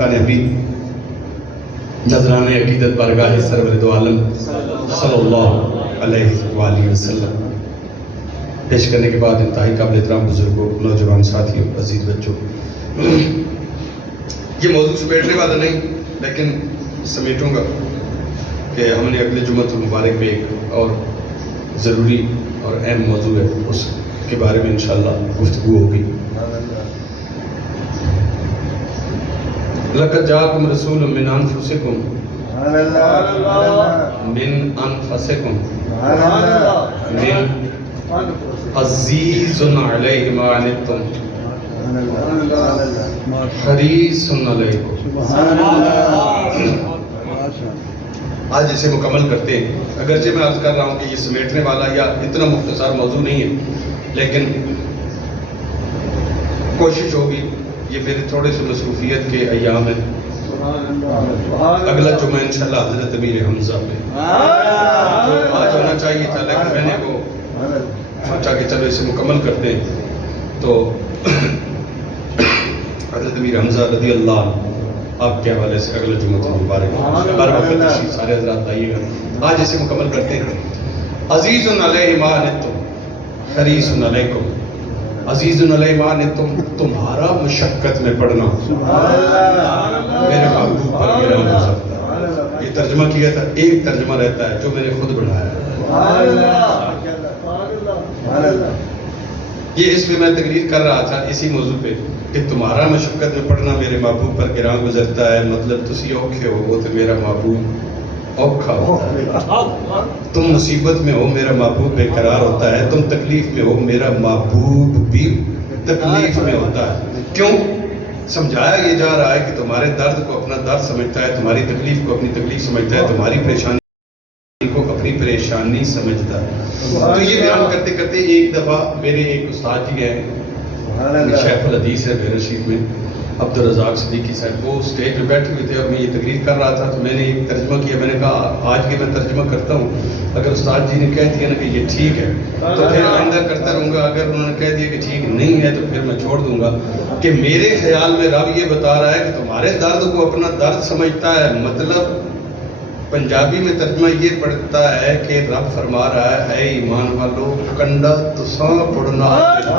حبیب نذرانِ عقیدت بارگاہ سرور دو عالم صلی اللہ علیہ وآلہ وسلم پیش کرنے کے بعد انتہائی قابل احترام بزرگوں، نوجوان ساتھیوں، عزیز بچوں، یہ موضوع سمیٹنے والا نہیں لیکن سمیٹوں گا کہ ہم نے اگلے جمعۃ المبارک میں ایک اور ضروری اور اہم موضوع ہے، اس کے بارے میں انشاءاللہ گفتگو ہوگی۔ لَقَدْ جَاءَكُمْ رَسُولٌ مِّنْ أَنفُسِكُمْ مِّنْ عَزِيزٌ عَلَيْهِ مَا عَنِتُّمْ حَرِيصٌ عَلَيْكُمْ۔ آج اسے مکمل کرتے ہیں، اگرچہ میں عرض کر رہا ہوں کہ یہ سمیٹنے والا یا اتنا مختصر موضوع نہیں ہے، لیکن کوشش ہوگی۔ یہ میرے تھوڑے سے مصروفیت کے ایام ہیں۔ اگلا جمعہ انشاءاللہ حضرت امیر حمزہ پہ آج ہونا چاہیے تھا، لیکن میں نے وہ سوچا کہ چلو اسے مکمل کرتے ہیں۔ تو حضرت امیر حمزہ رضی اللہ عنہ آپ کے حوالے سے اگلا جمعہ مبارک ہر وقت تشریف سارے حضرات آئیے گا۔ آج اسے مکمل کرتے ہیں۔ عزیز علیہ ما عنتم حریص علیکم۔ عزیز علیہ ما عنتم، تمہارا مشقت میں پڑنا میرے محبوب پر میرا نظر۔ یہ ترجمہ کیا تھا، ایک ترجمہ رہتا ہے جو میں نے خود بڑھایا ہے۔ یہ اس پہ میں تقریر کر رہا تھا اسی موضوع پہ کہ تمہارا مشقت میں پڑنا میرے محبوب پر گراں گزرتا ہے، مطلب تسی اوکھے ہو تو میرا محبوب اوکھا ہوتا ہے۔ تم مصیبت میں ہو میرا محبوب بے قرار ہوتا ہے، تم تکلیف میں ہو میرا محبوب بھی تکلیف میں ہوتا ہے۔ کیوں؟ سمجھایا یہ جا رہا ہے کہ تمہارے درد کو اپنا درد سمجھتا ہے، تمہاری تکلیف کو اپنی تکلیف سمجھتا ہے، تمہاری پریشانی کو اپنی پریشانی سمجھتا ہے۔ تو یہ بیان کرتے کرتے ایک دفعہ میرے ایک استاد جی ہیں، شیخ الحدیث ہے بحر شریف میں، عبدالرزاق صدیقی صاحب، وہ اسٹیج پہ بیٹھے ہوئے تھے اور میں یہ تقریر کر رہا تھا، تو میں نے ایک ترجمہ کیا۔ میں نے کہا آج کے میں ترجمہ کرتا ہوں، اگر استاد جی نے کہہ دیا نا کہ یہ ٹھیک ہے تو پھر آئندہ کرتا رہوں گا، اگر انہوں نے کہہ دیا کہ ٹھیک نہیں ہے تو پھر میں چھوڑ دوں گا۔ کہ میرے خیال میں رب یہ بتا رہا ہے کہ تمہارے درد کو اپنا درد سمجھتا ہے، مطلب پنجابی میں ترجمہ یہ پڑتا ہے کہ رب فرما رہا ہے اے ایمان والو کنڈا تساں پڑنا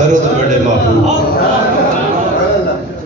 درد بڑے محبوب۔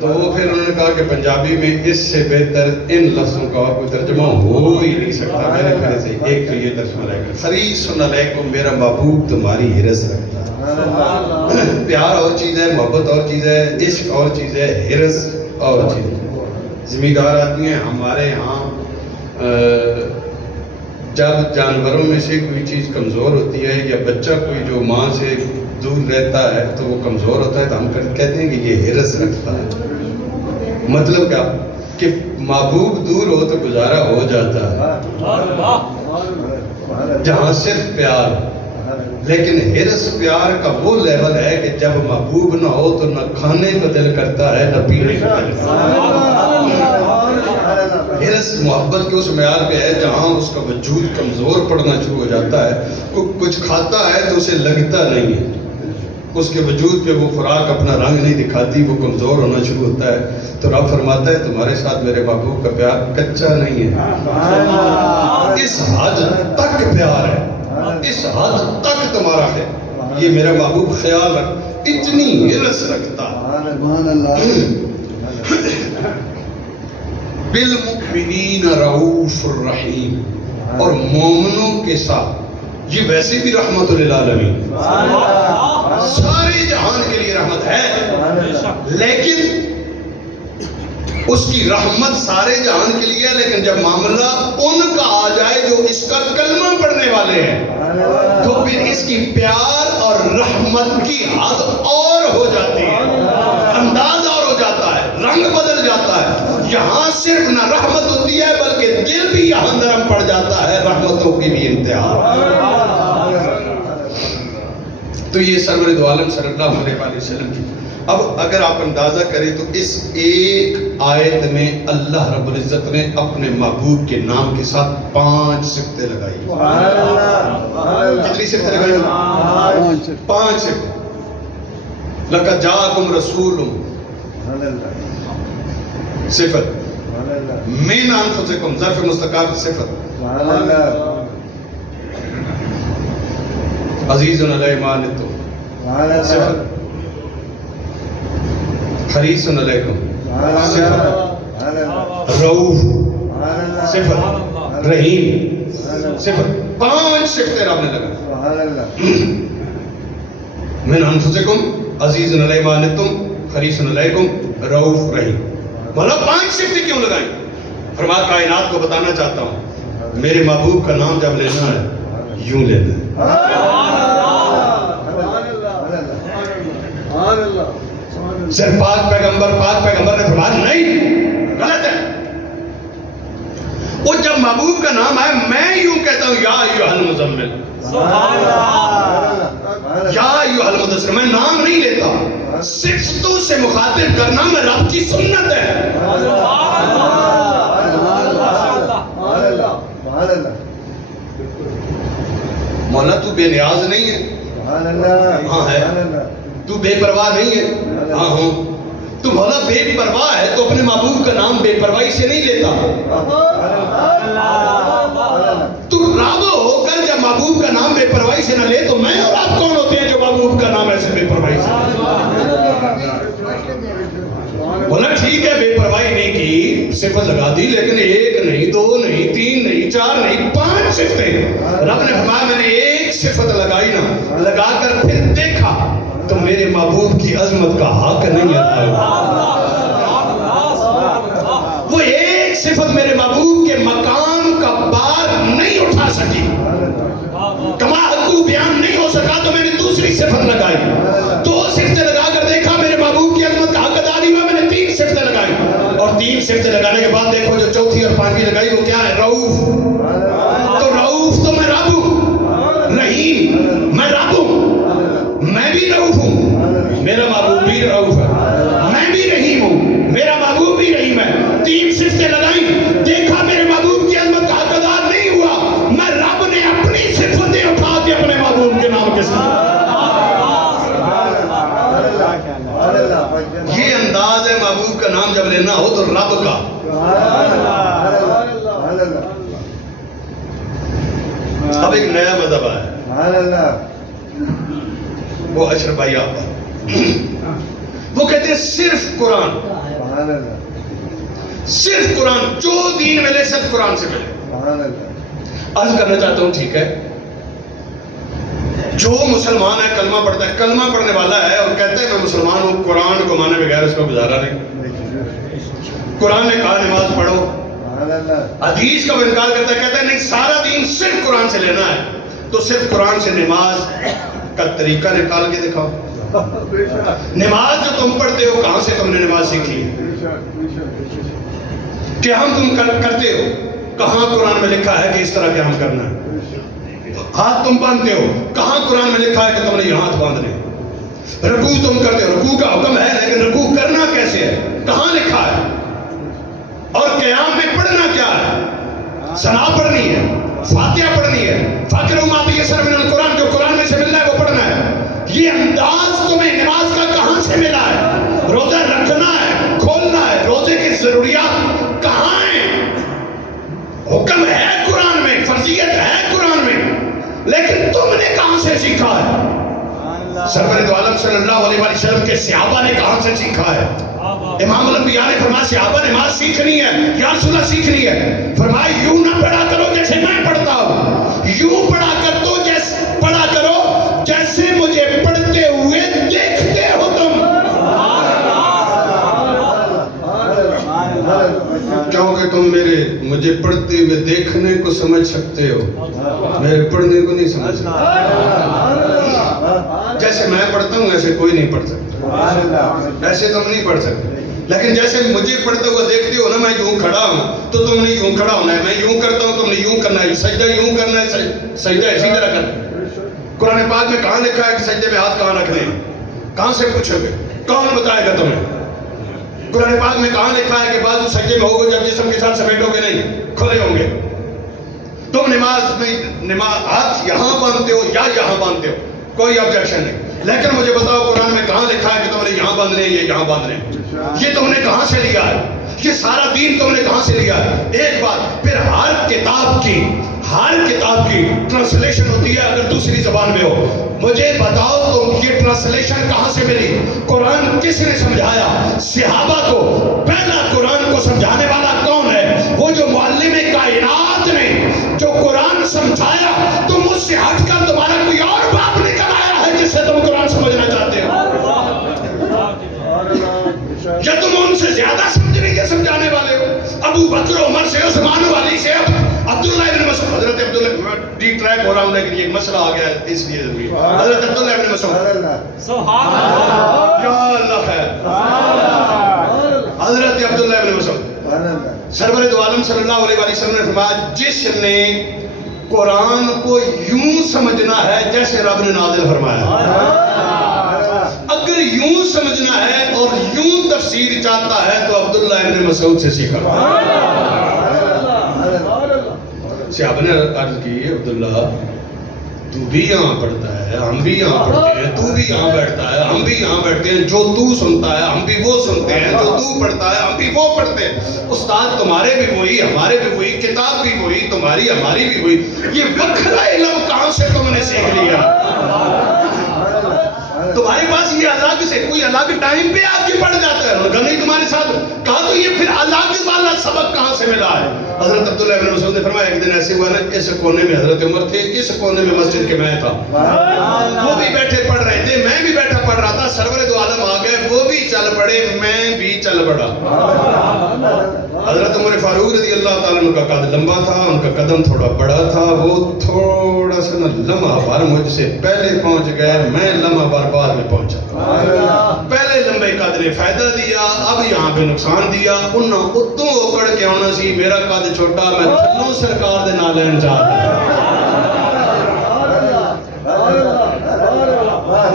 تو وہ پھر انہوں نے کہا کہ پنجابی میں اس سے بہتر ان لفظوں کا اور کوئی ترجمہ ہو ہی نہیں سکتا۔ میں نے پھر سے ایک تو یہ ترجمہ رہ گیا، حریص علیکم، میرا محبوب تمہاری حرص رکھتا ہے۔ پیار اور چیز ہے، محبت اور چیز ہے، عشق اور چیز ہے، حرص اور چیز ہے۔ زمیندار آدمی ہیں ہمارے ہاں، جب جانوروں میں سے کوئی چیز کمزور ہوتی ہے یا بچہ کوئی جو ماں سے دور رہتا ہے تو وہ کمزور ہوتا ہے تو ہم کہتے ہیں کہ یہ حرص رکھتا ہے۔ مطلب کیا کہ محبوب دور ہو تو گزارا ہو جاتا ہے، جہاں صرف پیار، لیکن حرص پیار کا وہ لیول ہے کہ جب محبوب نہ ہو تو نہ کھانے کو دل کرتا ہے نہ پینے کو دل کرتا ہے۔ حرص محبت کے اس معیار پہ ہے جہاں اس کا وجود کمزور پڑنا شروع ہو جاتا ہے، کچھ کھاتا ہے تو اسے لگتا نہیں ہے، اس کے وجود پہ وہ خوراک اپنا رنگ نہیں دکھاتی، وہ کمزور ہونا شروع ہوتا ہے۔ تو رب فرماتا ہے تمہارے ساتھ میرے محبوب کا پیار کچا نہیں ہے، اس حد تک پیار ہے، اس حد تک تمہارا ہے، یہ میرا محبوب خیال رکھ، اتنی حرص رکھتا ہے۔ بالمؤمنین رؤوف الرحیم، اور مومنوں کے ساتھ یہ ویسے بھی رحمت للعالمین، سارے جہان کے لیے رحمت ہے، لیکن اس کی رحمت سارے جہان کے لیے ہے، لیکن جب معاملہ ان کا آ جائے جو اس کا کلمہ پڑھنے والے ہیں تو پھر اس کی پیار اور رحمت کی حد اور ہو جاتی ہے، انداز اور ہو جاتا ہے، رنگ بدل جاتا ہے۔ یہاں صرف نہ رحمت ہوتی ہے بلکہ دل بھی یہاں نرم پڑ جاتا ہے، رحمتوں کی بھی انتہا۔ تو یہ سرور دو عالم صلی اللہ علیہ وسلم کی۔ اب اگر آپ اندازہ کریں تو اس ایک آیت میں اللہ رب العزت نے اپنے محبوب کے نام کے ساتھ 5 صفتیں لگائی۔ کتنی صفتیں لگائی؟ 5 صفتیں۔ لَقَدْ جَاءَكُمْ رَسُولٌ صفت، من انفسکم ظرف مستقر صفت عزیز علیہ ما عنتم صفت حریص علیکم صفت رؤوف صفت رحیم صفت 5 صفتیں رب نے لگا من انفسکم عزیز علیہ ما عنتم حریص علیکم رؤوف رحیم. مولا 5 صفتیں کیوں لگائیں؟ فرمایا کائنات کو بتانا چاہتا ہوں میرے محبوب کا نام جب لینا ہے یوں لینا ہے. صرف پاک پیغمبر نے فرمایا نہیں، غلط ہے. وہ جب محبوب کا نام آئے میں یوں کہتا ہوں یا ایھا المزمل، یا ایھا المدثر، میں نام نہیں لیتا. صفتوں سے مخاطب کرنا میں رب کی سنت ہے. مولا تو بے نیاز نہیں ہے؟ ہاں ہے. تو بے پرواہ نہیں ہے؟ ہاں ہوں. تو مولا بے پرواہ ہے تو اپنے محبوب کا نام بے پرواہی سے نہیں لیتا. تو رب ہو کر جب محبوب کا نام بے پرواہی سے نہ لے تو میں اور آپ کون ہوتے ہیں جو محبوب کا نام ایسے بے پرواہی سے؟ بولا ٹھیک ہے بے پرواہی نہیں کی، صفت لگا دی، لیکن 1 نہیں 2 نہیں 3 نہیں 4 نہیں 5 صفتیں. رب نے فرمایا میں نے ایک صفت لگائی نا، لگا کر پھر دیکھا تو میرے محبوب کی عظمت کا حق نہیں آتا. وہ ایک صفت میرے محبوب کے مقام کا بار نہیں اٹھا سکی، کما حقو بیان نہیں ہو سکا، تو میں نے دوسری صفت لگائی. 2 صفتیں لگا کر دیکھا میرے محبوب کی عظمت کا حق ادا نہیں ہوا، میں نے 3 صفتیں لگائی. اور 3 صفتیں لگانے کے بعد دیکھو جو چوتھی اور 5ویں لگائی وہ کیا ہے؟ رؤوف. تو رؤوف تو میں رب ہوں، رحیم میں رب ہوں، میں بھی رؤوف ہوں، میرا محبوب بھی رؤوف ہے، میں بھی رحیم ہوں، میرا محبوب بھی رحیم ہے. 3 صفتیں لگائیں، دیکھا میرے محبوب کی عظمت کا حق ادا نہیں ہوا، میں رب نے اپنی صفتیں اٹھا کے اپنے محبوب کے نام کے ساتھ. یہ انداز ہے محبوب کا نام جب لینا ہو تو رب کا. اب ایک نیا مذہب ہے، وہ اشرف بھائی آپ وہ کہتے ہیں صرف قرآن، صرف قرآن، جو دین ملے صرف قرآن سے ملے. عرض کرنا چاہتا ہوں ٹھیک ہے، جو مسلمان ہے کلمہ پڑھتا ہے، کلمہ پڑھنے والا ہے اور کہتا ہے میں مسلمان ہوں، قرآن کو مانے بغیر اس کو گزارا نہیں. قرآن نے کہا نماز پڑھو، حدیث کا وہ انکار کرتا ہے، کہتا ہے نہیں سارا دین صرف قرآن سے لینا ہے. تو صرف قرآن سے نماز کا طریقہ نکال کے دکھاؤ. نماز جو تم پڑھتے ہو کہاں سے تم نے نماز سیکھی ہے؟ کہ ہم تم کرتے ہو کہاں قرآن میں لکھا ہے کہ اس طرح کے ہم کرنا ہے؟ ہاتھ تم باندھتے ہو کہاں قرآن میں لکھا ہے کہ تم نے یہ ہاتھ باندھنے؟ رکوع تم کرتے ہو، رکوع کا حکم ہے لیکن رکوع کرنا کیسے ہے؟ کہاں لکھا ہے؟ اور قیام میں پڑھنا کیا ہے؟ ثنا پڑھنی ہے، فاتحہ پڑھنی ہے، فاقرؤ ما تیسر من القرآن، جو قرآن میں سے مل رہا ہے وہ پڑھنا ہے. یہ انداز تمہیں نماز کا کہاں سے ملا ہے؟ روزہ رکھنا ہے، کھولنا ہے، روزے کی ضروریات کہاں ہیں؟ حکم ہے قرآن میں، فرضیت ہے قرآن میں، لیکن تم نے کہاں سے سیکھا ہے؟ سرور دو عالم صلی اللہ علیہ وسلم کے صحابہ نے کہاں سے سیکھا ہے؟ امام الانبیاء نے فرمایا صحابہ نماز سیکھنی ہے یا رسول اللہ سیکھنی ہے، فرمایا یوں نہ پڑھا کرو جیسے میں پڑھتا ہوں، یوں پڑھا کر تو پڑھا کرو جیسے مجھے پڑھتے ہوئے دیکھتے ہو تم. کیونکہ تم مجھے پڑھتے ہوئے دیکھنے کو سمجھ سکتے ہو، میرے پڑھنے کو نہیں سمجھ سکتے. جیسے میں پڑھتا ہوں ایسے کوئی نہیں پڑھ سکتا، ایسے تم نہیں پڑھ سکتے. لیکن جیسے مجھے پڑھتے ہوئے دیکھتے ہو نا، میں یوں کھڑا ہوں تو تم نے یوں کھڑا ہونا ہے، میں یوں کرتا ہوں تم نے یوں کرنا ہے، سجدہ یوں کرنا ہے، سجدہ اسی طرح کرنا ہے. قرآن پاک میں کہاں لکھا ہے کہ سجدے میں ہاتھ کہاں رکھنے ہیں؟ کہاں سے پوچھو گے؟ کون بتائے گا تمہیں؟ قرآن پاک میں کہاں لکھا ہے کہ بازو سجدے میں ہوگا جب جسم کے ساتھ سمیٹو گے نہیں، کھلے ہوں گے؟ تم نماز ہاتھ یہاں باندھتے ہو یا یہاں باندھتے ہو، کوئی آبجیکشن نہیں. لیکن مجھے بتاؤ قرآن میں کہاں لکھا ہے کہ تم نے یہاں باندھنے یہ یہاں باندھنے؟ یہ تم نے کہاں سے لیا ہے؟ یہ سارا دین تم نے کہاں سے لیا؟ ایک بات، پھر ہر کتاب کی ٹرانسلیشن ہوتی ہے اگر دوسری زبان میں ہو. مجھے بتاؤ تم یہ ٹرانسلیشن کہاں سے ملی؟ قرآن کس نے سمجھایا؟ صحابہ کو. پہلا قرآن کو سمجھانے والا کون ہے؟ وہ جو معلم کائنات نے جو قرآن سمجھایا. تم اس سے ہٹ کر تمہارا کوئی اور باپ نکل آیا ہے جس سے تم قرآن سمجھنا چاہتے ہو، یا تم ان سے زیادہ سمجھنے کے سمجھانے والے ہو؟ ابو بکر عمر سے، عثمان و علی سے، عبداللہ ابن مسعود. حضرت عبداللہ، ڈی ٹریک ہو رہا ہوں لیکن یہ مسئلہ آ گیا ہے اس لیے ضروری. حضرت عبداللہ ابن مسعود، سبحان اللہ، یا اللہ خیر. حضرت عبداللہ ابن مسعود، سرور دو عالم صلی اللہ علیہ وسلم نے فرمایا جس نے قرآن کو یوں سمجھنا ہے جیسے رب نے نازل فرمایا، اگر یوں سمجھنا ہے اور یوں تفسیر چاہتا ہے تو عبداللہ ابن مسعود سے سیکھا. صحابہ نے عرض کی عبداللہ تو بھی یہاں پڑھتا ہے، ہم بھی یہاں پڑھتے ہیں، تو بھی یہاں بیٹھتا ہے، ہم بھی یہاں بیٹھتے ہیں، جو تو سنتا ہے ہم بھی وہ سنتے ہیں، جو تو پڑھتا ہے ہم بھی وہ پڑھتے ہیں. استاد تمہارے بھی وہی، ہمارے بھی وہی، کتاب بھی وہی، تمہاری ہماری بھی وہی. یہ وکھرا علم کہاں سے تم نے سیکھ لیا؟ تمہارے پاس یہ الگ سے کوئی الگ ٹائم پہ آپ کی پڑھ جاتا ہے؟ انہوں نے کہا نہیں تمہارے ساتھ. کہا تو یہ پھر الگ والا سبق کہاں سے ملا ہے؟ حضرت عبداللہ ابن مسعود نے فرمایا ایک دن ایسے ہوا نا، اس کونے میں حضرت عمر تھے، اس کونے میں مسجد کے میں تھا. وہ بھی بیٹھے پڑھ رہے تھے، میں بھی بیٹھا پڑھ رہا تھا. سرور دو عالم آ گئے، وہ بھی چل پڑے، میں بھی چل پڑا. حضرت عمر فاروق رضی اللہ تعالیٰ عنہ کا قد لمبا تھا، ان کا قدم تھوڑا بڑا تھا. وہ تھوڑا سا لمحہ بھر مجھ سے پہلے پہنچ گئے، میں لمحہ بھر بعد میں پہنچا. پہلے لمبے قد نے فائدہ دیا، اب یہاں پہ نقصان دیا. انہوں اتوں اوکڑ کے آنا سی، میرا قد چھوٹا، میں تھلوں سرکار دے نال لین چاہتا.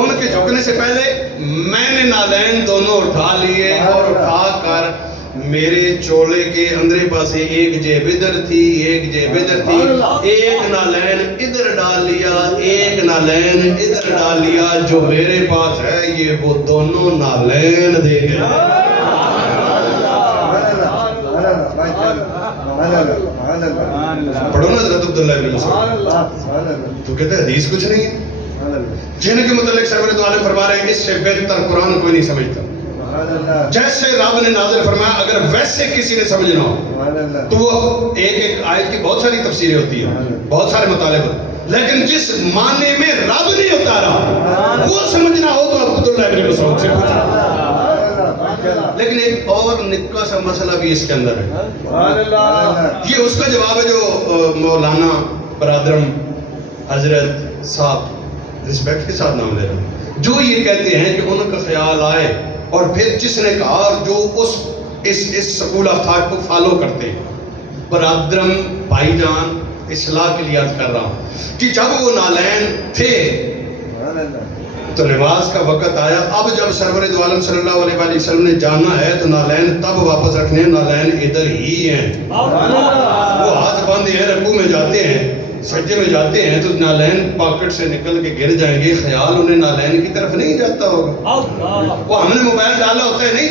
ان کے جھکنے سے پہلے میں نے نالین دونوں اٹھا لیے اور اٹھا کر میرے چولے کے اندرے پاسے ایک جیب ادھر تھی، ایک جیب ادھر تھی، ایک نالین ادھر ڈال لیا، ایک نالین ادھر ڈال لیا. جو میرے پاس ہے یہ وہ دونوں نالین دے گئے. پڑھو نا حضرت عبداللہ ابن مسعود. تو کہتے ہیں حدیث کچھ نہیں ہے. جن کے متعلق سرور دو عالم فرما رہے ہیں اس سے بہتر قرآن کوئی نہیں سمجھتا. جیسے رب نے نازل فرمایا اگر ویسے کسی نے سمجھنا ہو تو وہ ایک آیت کی بہت ساری تفسیریں ہوتی ہیں، بہت سارے مطالب، لیکن جس معنی میں رب نے اتارا وہ سمجھنا ہو تو عبداللہ ابن مسعود سے پوچھا. لیکن ایک اور نکا سا مسئلہ بھی اس کے اندر ہے. یہ اس کا جواب ہے جو مولانا برادرم حضرت صاحب، رسپیکٹ کے ساتھ نام لے رہا ہوں، جو یہ کہتے ہیں کہ ان کا خیال آئے اور پھر جس نے کہا اور جو اس سکول آف تھاٹ کو فالو کرتے ہیں. برادرم بھائی جان اصلاح کے لیے عرض کر رہا ہوں کہ جب وہ نالین تھے تو نماز کا وقت آیا. اب جب سرور دو عالم صلی اللہ علیہ وسلم نے جانا ہے تو نالین تب واپس رکھنے، نالین ادھر ہی ہیں. وہ ہاتھ باندھے ہیں، رکوع میں جاتے ہیں، سجدے میں جاتے ہیں تو نالین پاکٹ سے نکل کے گر جائیں گے. خیال انہیں نالین کی طرف نہیں جاتا ہوگا. وہ ہم نے موبائل ڈالا ہوتا ہے نہیں